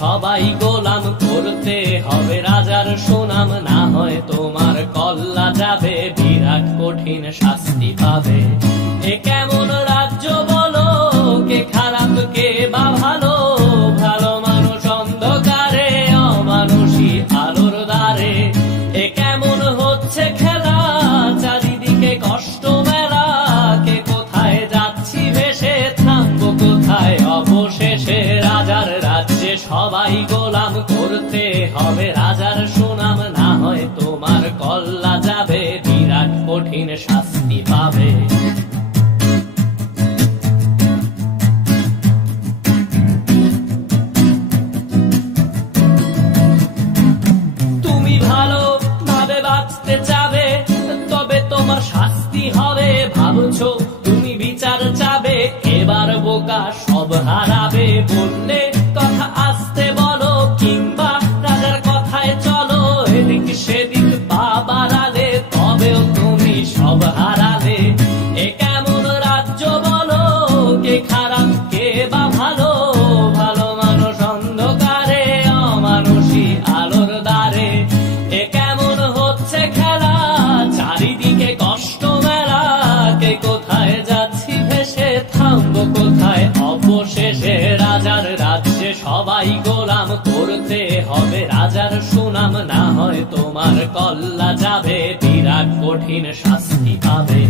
সবাই গোলাম, করতে হবে রাজার সুনাম, না হয় তোমার কল্লা যাবে, বিরাট কঠিন শাস্তি পাবে। এ কেমন রাজ্য বলো, কে খারাপ কে বা ভালো, ভালো মানুষ অন্ধকারে, অমানুষী আলোর দ্বারে। এ কেমন হচ্ছে খেলা, চারিদিকে কষ্ট মেলা, কে কোথায় যাচ্ছি ভেসে, থামবো কোথায় অবশেষে। রাজার রাজ্যে সবাই গোলাম, করতে হবে রাজার সুনাম, না হয় তোমার কল্লা যাবে, বিরাট কঠিন শাস্তি পাবে। তুমি ভালো ভাবে বাঁচতে চাবে, তবে তোমার শাস্তি হবে। ভাবছো তুমি বিচার চাবে, এবার বোকা সব হারাবে। বললে কথা আসতে বলো, কিংবা রাজার কথায় চলো, এদিক সেদিক পা বাড়ালে, তবেও তুমি সব হারালে। এ কেমন রাজ্য বলো, কে খারাপ কে বা ভালো, ভালো মানুষ অন্ধকারে, অমানুষী আলোর দ্বারে। এ কেমন হচ্ছে খেলা, চারিদিকে কষ্ট মেলা, কে কোথায় যাচ্ছি ভেসে, থামবো কোথায় অবশেষে। রাজার রাজ্যে সবাই গোলাম, করতে হবে রাজার সুনাম, না হয় তোমার কল্লা যাবে, বিরাট কঠিন শাস্তি পাবে।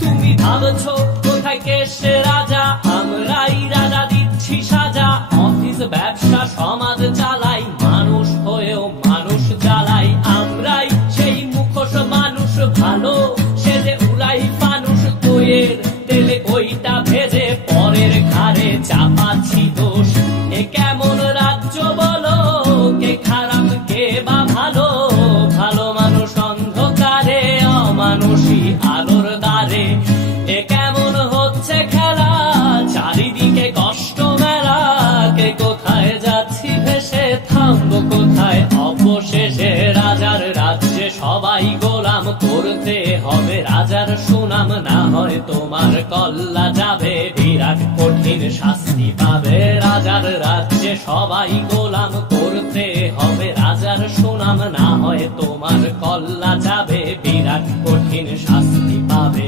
তুমি ভাবছো কোথায় কেসে রাজা, আমরাই রাজা দিচ্ছি সাজা। অফিস ব্যবসা সমাজ চালাই, মানুষ হয়েও মানুষ জ্বালাই। আমরাই সেই মুখোশ মানুষ ভালো, সেজে উড়াই মানুষ দইয়ের তেলে ওইটা ভেজে, পরের ঘাড়ে চাপাচ্ছি দোষ। এ কেমন রাজ্য বলো, কে খারাপ কে বা ভালো, ভালো মানুষ অন্ধকারে, অমানুষী আলোর দ্বারে। এ কেমন হচ্ছে খেলা, চারিদিকে কষ্ট মেলা, কে কোথায় যাচ্ছি ভেসে, থামবো কোথায় অবশেষে। রাজার রাজ্যে সবাই গোলাম, করতে হবে রাজার সুনাম, না হয় তোমার কল্লা যাবে, বিরাট কঠিন শাস্তি পাবে। রাজার রাজ্যে সবাই গোলাম, করতে হবে রাজার সুনাম, না হয় তোমার কল্লা যাবে, বিরাট কঠিন শাস্তি পাবে।